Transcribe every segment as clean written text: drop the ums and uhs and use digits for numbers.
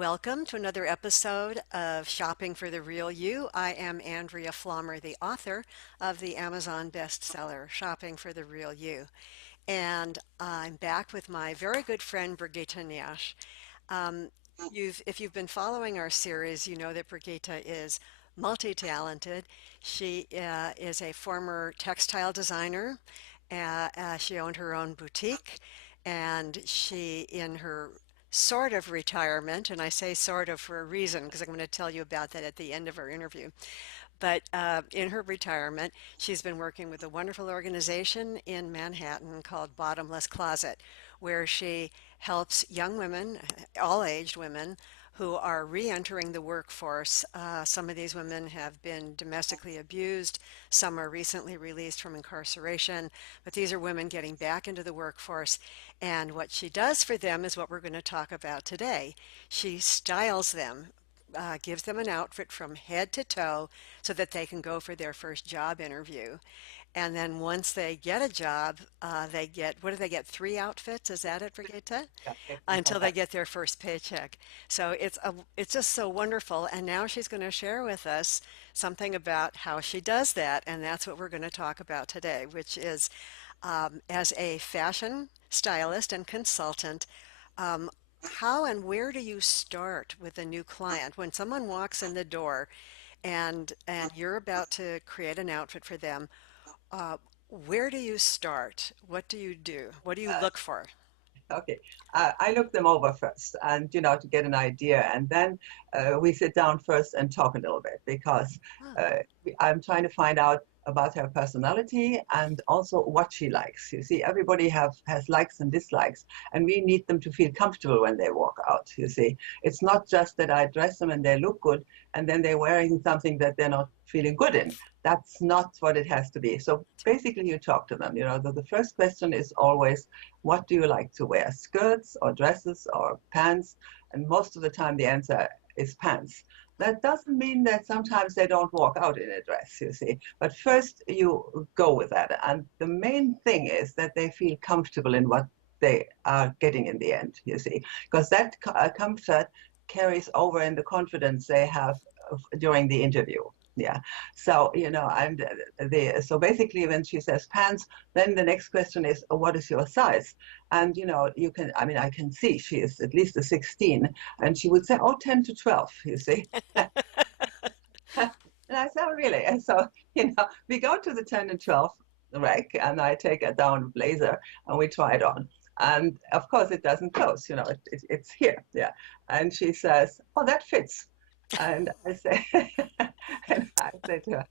welcome to another episode of Shopping for the Real You. I am Andrea Flommer, the author of the Amazon bestseller, Shopping for the Real You. And I'm back with my very good friend, Brigitte Nioche. Um, if you've been following our series, you know that Brigitte is multi-talented. She is a former textile designer. She owned her own boutique, and in her sort of retirement, and I say sort of for a reason because I'm going to tell you about that at the end of our interview. But in her retirement, she's been working with a wonderful organization in Manhattan called Bottomless Closet, where she helps young women, all aged women, who are re-entering the workforce. Some of these women have been domestically abused. Some are recently released from incarceration, but these are women getting back into the workforce. And what she does for them is what we're going to talk about today. She styles them, gives them an outfit from head to toe so that they can go for their first job interview. And then once they get a job, they get, what do they get? Three outfits? Is that it, Brigitte? Yeah, Until they get their first paycheck. So it's just so wonderful. And now she's going to share with us something about how she does that. And that's what we're going to talk about today, which is as a fashion stylist and consultant, um, how and where do you start with a new client when someone walks in the door and you're about to create an outfit for them? Uh, where do you start? What do you do? What do you uh, look for? okay. I look them over first, and to get an idea, and then we sit down first and talk a little bit because Oh, uh, I'm trying to find out about her personality and also what she likes. You see, everybody has likes and dislikes, and we need them to feel comfortable when they walk out. You see, it's not just that I dress them and they look good, and then they're wearing something that they're not feeling good in. That's not what it has to be. So basically, you talk to them. The first question is always, what do you like to wear? Skirts or dresses or pants? And most of the time, the answer is pants. That doesn't mean that sometimes they don't walk out in a dress, you see. But first, you go with that. And the main thing is that they feel comfortable in what they are getting in the end, you see, because that comfort carries over in the confidence they have during the interview. Yeah. So, so basically when she says pants, then the next question is, oh, what is your size? And, I mean, I can see she is at least a 16, and she would say, oh, 10 to 12, you see. And I said, oh, really? And so, we go to the 10 and 12 rack, and I take a down blazer and we try it on. And of course, it doesn't close, it's here. Yeah. And she says, oh, that fits. And I say, and I said to her,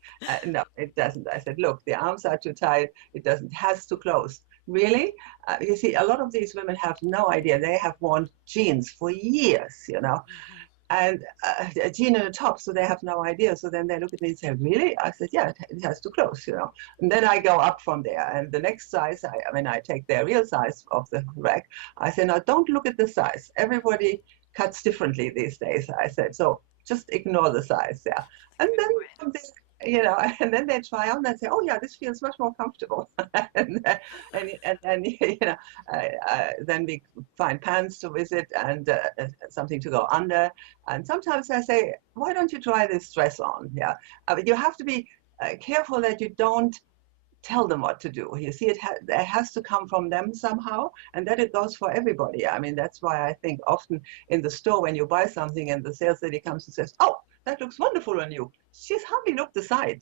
no, it doesn't. I said, look, the arms are too tight. It doesn't, it has to close. Really? You see, a lot of these women have no idea. They have worn jeans for years, mhm. and a jean and a top, so they have no idea. So then they look at me and say, really? I said, yeah, it has to close. And then I go up from there. And the next size, I mean, I take their real size of the rack. I say, now don't look at the size. Everybody cuts differently these days. I said, so just ignore the size. Yeah. And Good then from point. there, and then they try on and say, oh yeah, this feels much more comfortable. And then we find pants to visit and something to go under. And sometimes I say, why don't you try this dress on? Yeah. I mean, you have to be careful that you don't tell them what to do. You see, it has to come from them somehow, and that it goes for everybody. I mean, that's why I think often in the store when you buy something and the sales lady comes and says, oh, that looks wonderful on you. She's hardly looked aside.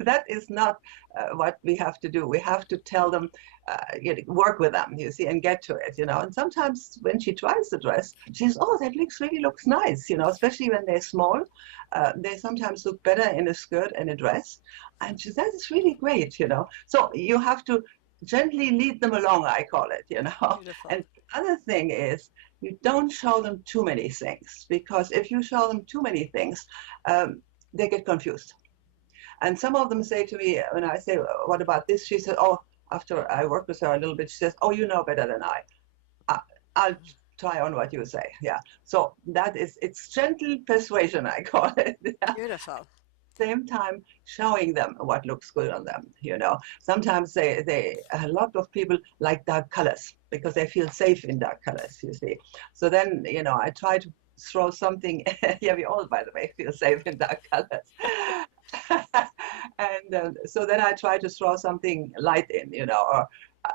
That is not what we have to do. We have to tell them, work with them, you see, and get to it. And sometimes when she tries the dress, she says, oh, that really looks nice, especially when they're small. They sometimes look better in a skirt and a dress. And she says, it's really great. So you have to gently lead them along, I call it. Beautiful. And the other thing is, you don't show them too many things, because if you show them too many things, they get confused. And some of them say to me, when I say, what about this? She said, oh, after I work with her a little bit, she says, oh, you know better than I. I'll try on what you say. Yeah. So it's gentle persuasion, I call it. Yeah. Beautiful. Same time showing them what looks good on them. Sometimes a lot of people like dark colors because they feel safe in dark colors, you see. So then, I try to throw something. Yeah, we all, by the way, feel safe in dark colors. And so then I try to throw something light in, or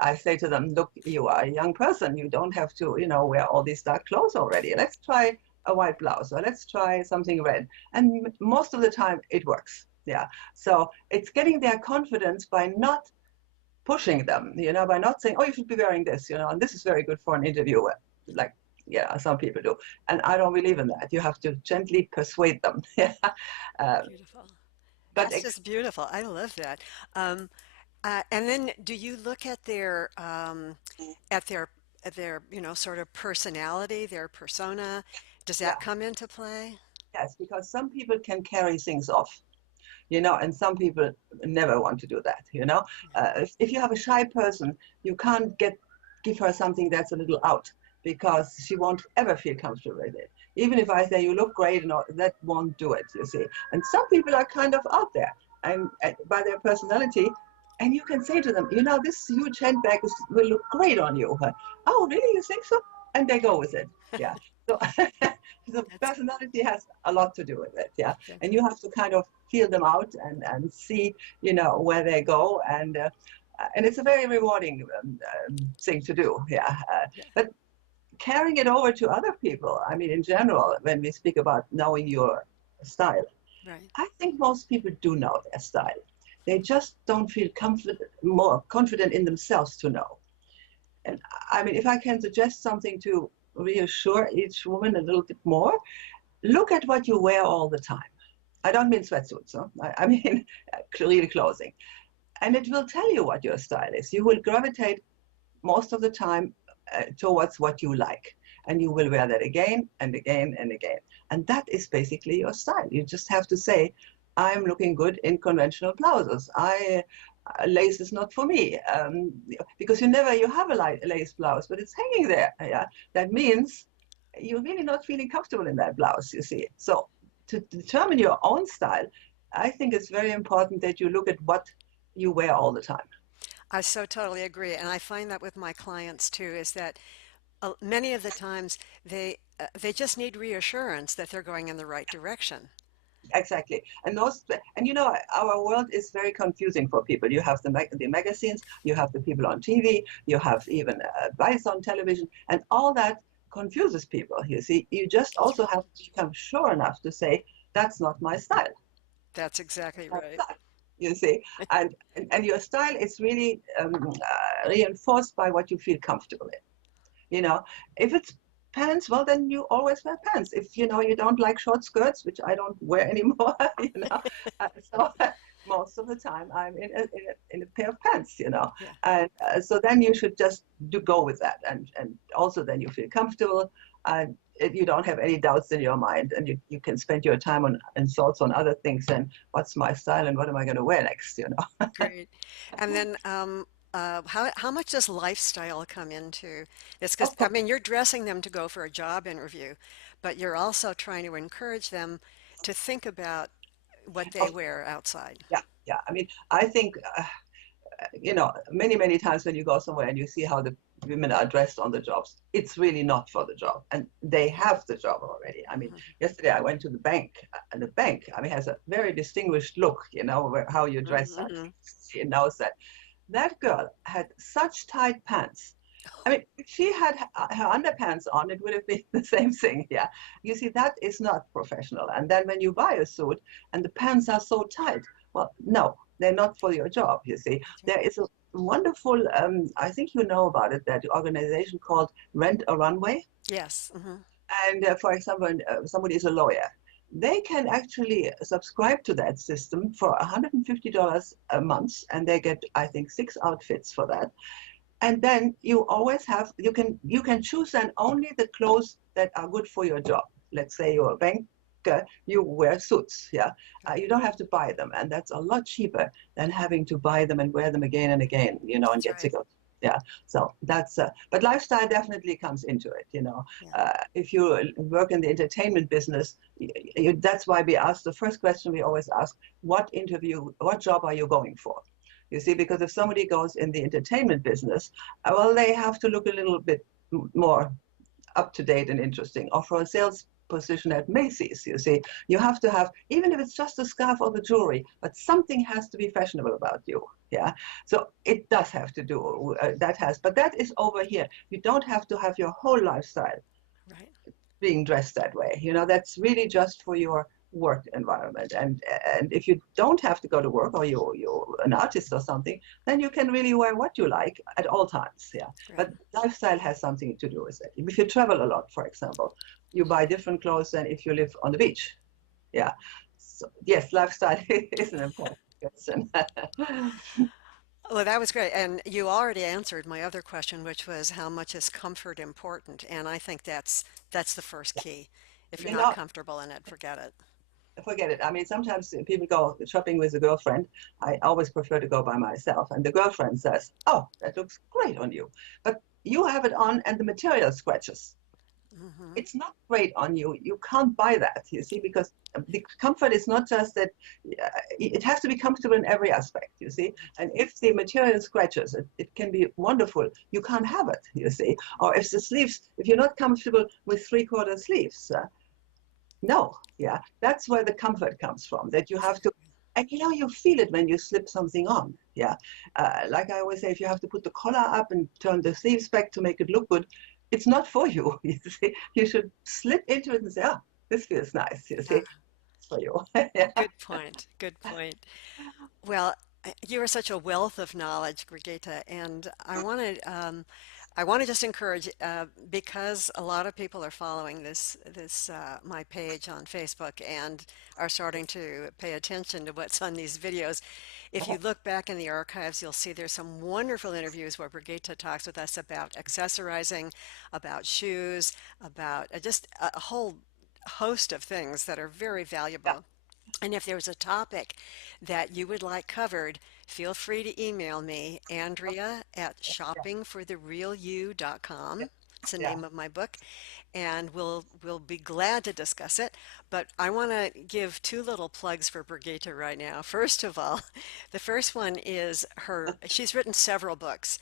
I say to them, look, you are a young person. You don't have to, wear all these dark clothes already. Let's try a white blouse, or let's try something red. And most of the time it works. Yeah. So it's getting their confidence by not pushing them, by not saying, oh, you should be wearing this, and this is very good for an interview, like, yeah, some people do. And I don't believe in that. You have to gently persuade them. Yeah. Uh, Beautiful. but That's just beautiful. I love that. Um, and then do you look at their, sort of personality, their persona? Does yeah, that come into play? yes, because some people can carry things off, and some people never want to do that, if you have a shy person, you can't give her something that's a little out, because she won't ever feel comfortable with it. Even if I say you look great, that won't do it, you see. And some people are kind of out there, and by their personality, and you can say to them, this huge handbag will look great on you. Oh, really? You think so? And they go with it. Yeah. So the That's personality has a lot to do with it. Yeah. that's And you have to kind of feel them out and see, where they go. And it's a very rewarding thing to do. Yeah. yeah, But carrying it over to other people, I mean, in general, when we speak about knowing your style, right. I think most people do know their style. They just don't feel more confident in themselves to know. And I mean, if I can suggest something to reassure each woman a little bit more, look at what you wear all the time. I don't mean sweatsuits, no? I mean real clothing. And it will tell you what your style is. You will gravitate most of the time towards what you like. And you will wear that again and again and again. And that is basically your style. You just have to say, I'm looking good in conventional blouses. Lace is not for me, because you have a lace blouse, but it's hanging there. Yeah, that means you're really not feeling comfortable in that blouse. You see, so to determine your own style, I think it's very important that you look at what you wear all the time. I so totally agree. And I find that with my clients too, is that many of the times they just need reassurance that they're going in the right direction. Exactly. And our world is very confusing for people. You have the magazines, you have the people on TV, you have even advice on television, and all that confuses people. You see, you just That's also right. have to become sure enough to say, that's not my style. That's exactly My right. style. You see, and your style is really reinforced by what you feel comfortable in. If it's pants, well, then you always wear pants. If you don't like short skirts, which I don't wear anymore, so most of the time I'm in a pair of pants, Yeah, and so then you should just go with that, and also then you feel comfortable, and you don't have any doubts in your mind, and you can spend your time on and thoughts on other things than what's my style and what am I going to wear next. great. And then how much does lifestyle come into this? Because Of I course, mean, you're dressing them to go for a job interview, but you're also trying to encourage them to think about what they of, wear outside. yeah, yeah. I mean, I think many, many times when you go somewhere and you see how the women are dressed on the jobs, it's really not for the job. And they have the job already. I mean, Mhm, yesterday I went to the bank, and the bank, I mean, has a very distinguisut look, how you dress. mhm, mhm. She knows that. That girl had such tight pants. I mean, if she had her underpants on, it would have been the same thing. Yeah. You see, that is not professional. And then when you buy a suit and the pants are so tight, well, no, they're not for your job, you see. That's right. There is a wonderful, I think you know about it, that organization called Rent a Runway. Yes. Hmm. And for example, somebody is a lawyer. They can actually subscribe to that system for $150 a month, and they get, I think, 6 outfits for that. And then you can choose then only the clothes that are good for your job. Let's say you're a banker, you wear suits. Yeah, Right. you don't have to buy them, and that's a lot cheaper than having to buy them and wear them again and again, and That's get right. sick of. Yeah, so that's. But lifestyle definitely comes into it. Yeah. If you work in the entertainment business, that's why we ask the first question we always ask: what job are you going for? You see, because if somebody goes in the entertainment business, well, they have to look a little bit more up to date and interesting. Or for a sales position at Macy's. You see, you have to have, even if it's just a scarf or the jewelry, but something has to be fashionable about you. Yeah, so it does have to do that has, but that is over here. You don't have to have your whole lifestyle Right. being dressed that way. You know, that's really just for your work environment. And if you don't have to go to work, or you're an artist or something, then you can really wear what you like at all times. Yeah. Right. But lifestyle has something to do with it. If you travel a lot, for example, you buy different clothes than if you live on the beach. Yeah. So yes, lifestyle is an important question. Well, that was great. And you already answered my other question, which was how much is comfort important? And I think that's the first key. If you're You not know, comfortable in it, forget it. forget it. I mean, sometimes people go shopping with a girlfriend. I always prefer to go by myself. And the girlfriend says, "Oh, that looks great on you." But you have it on and the material scratches. Hmm. It's not great on you. You can't buy that, you see, because the comfort is not just that, it has to be comfortable in every aspect, you see. And if the material scratches, it can be wonderful. You can't have it, you see. Or if the sleeves, if you're not comfortable with three-quarter sleeves, no, yeah, that's where the comfort comes from, that you have to, and you know, you feel it when you slip something on. Yeah. Like I always say, if you have to put the collar up and turn the sleeves back to make it look good, it's not for you. You see, you should slip into it and say, oh, this feels nice. You see, Ah, it's for you. Yeah. good point. Good point. Well, you are such a wealth of knowledge, Brigitte, and I want to just encourage because a lot of people are following this my page on Facebook and are starting to pay attention to what's on these videos. If you look back in the archives, you'll see there's some wonderful interviews where Brigitte talks with us about accessorizing, about shoes, about just a whole host of things that are very Yeah. valuable. And if there's a topic that you would like covered, feel free to email me, Andrea at Yeah. shoppingfortherealyou.com. It's the Yeah. name of my book, and we'll be glad to discuss it. But I want to give two little plugs for Brigitte right now. First of all, the first one is she's written several books,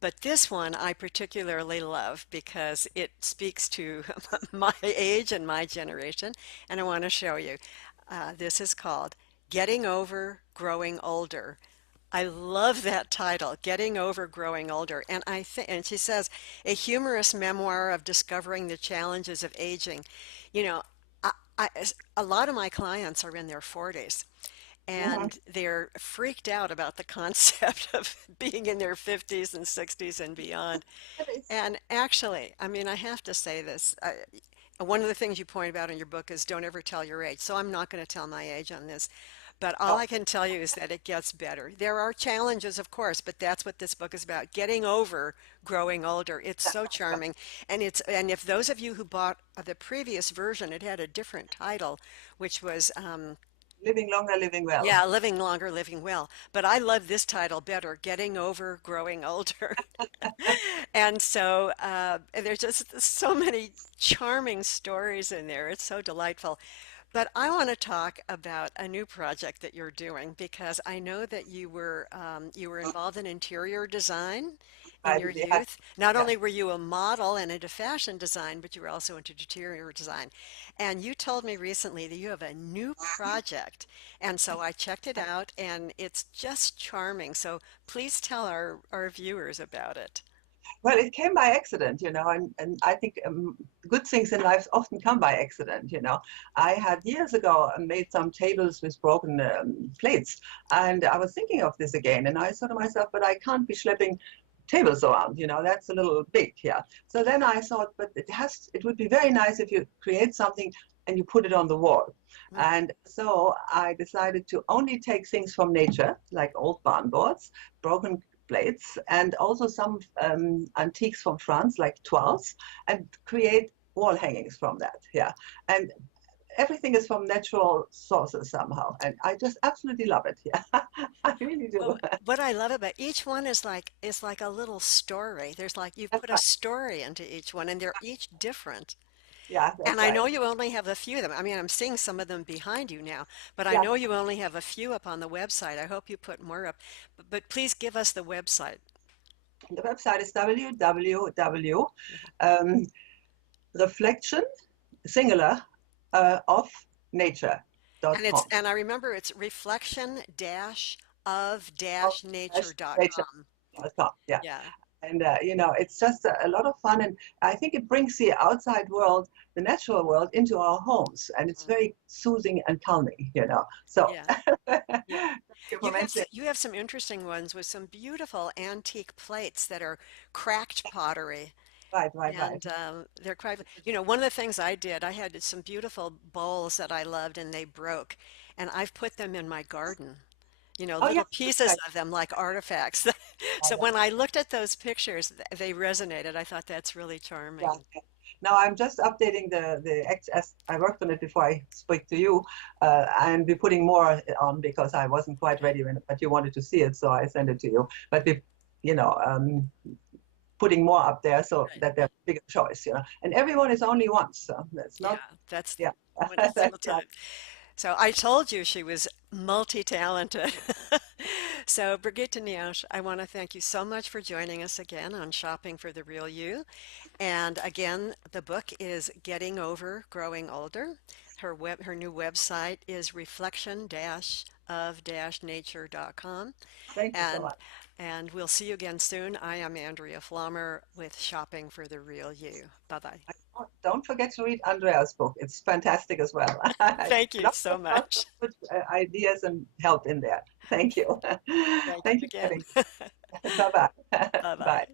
but this one I particularly love because it speaks to my age and my generation, and I want to show you. This is called Getting Over Growing Older. I love that title, Getting Over Growing Older. And and she says, a humorous memoir of discovering the challenges of aging. You know, I, I, a lot of my clients are in their 40s Mhm. and they're freaked out about the concept of being in their 50s and 60s and beyond. That is, And actually, I mean, I have to say this. One of the things you point about in your book is don't ever tell your age. So I'm not going to tell my age on this. But all oh, I can tell you is that it gets better. There are challenges, of course, but that's what this book is about, getting over growing older. It's so charming. And if those of you who bought the previous version, it had a different title, which was living longer, living well. yeah, living longer, living well. But I love this title better, Getting Over Growing Older. And so there's just so many charming stories in there. It's so delightful. But I want to talk about a new project that you're doing because I know that you were involved in interior design in Right? your Yeah. youth. Not Yeah. only were you a model and into fashion design, but you were also into interior design. And you told me recently that you have a new project. And so I checked it out and it's just charming. So please tell our viewers about it. Well, it came by accident, and I think good things in life often come by accident. I had years ago made some tables with broken plates, and I was thinking of this again, and I thought to myself, but I can't be schlepping tables around, that's a little big, yeah. So then I thought, but it would be very nice if you create something and you put it on the wall. Mm, And so I decided to only take things from nature, like old barn boards, broken plates, and also some antiques from France, like toiles, and create wall hangings from that. Yeah, and everything is from natural sources somehow, and I just absolutely love it. Yeah, I really do. well, what I love about each one is like a little story. There's like you've That's put a right. story into each one, and they're each different. Yeah, And that's I right. know you only have a few of them. I mean, I'm seeing some of them behind you now, but I Yeah, know you only have a few up on the website. I hope you put more up. But please give us the website. the website is www. Um, reflection. singular, of And it's nature.com. and I remember it's reflection dash of Of dash nature dot nature. com. Yeah. Yeah. And it's just a lot of fun, and I think it brings the outside world, the natural world, into our homes, and it's Mhm. very soothing and calming. So Yeah. thank Yeah. you for mentioning. You have some interesting ones with some beautiful antique plates that are cracked pottery. Right, right, right. And they're quite, one of the things I did, I had some beautiful bowls that I loved and they broke. And I've put them in my garden, Oh yeah, little pieces right, of them like artifacts. right, So right. when I looked at those pictures, they resonated. I thought that's really Yeah, charming. yeah. Now I'm just updating the XS. I worked on it before I spoke to you, and we're putting more on because I wasn't quite Okay. ready but you wanted to see it, so I sent it to you. But we, you know, um, putting more up there so Right. that there's bigger choice. And everyone is only once, so that's Yeah, not, that's yeah, one a single that's right. time. So I told you she was multi-talented. So Brigitte Nioche, I want to thank you so much for joining us again on Shopping for the Real You. And again, the book is Getting Over Growing Older. Her new website is reflection-of-nature.com. Thank you so And much. and we'll see you again soon. I am Andrea Flommer with Shopping for the Real You. Bye-bye. Don't forget to read Andrea's book. It's fantastic as well. Thank you Lots so lots of much. good ideas and help in there. Thank you. Thank you Thank you, again. Kevin. Bye bye. Bye-bye. Bye.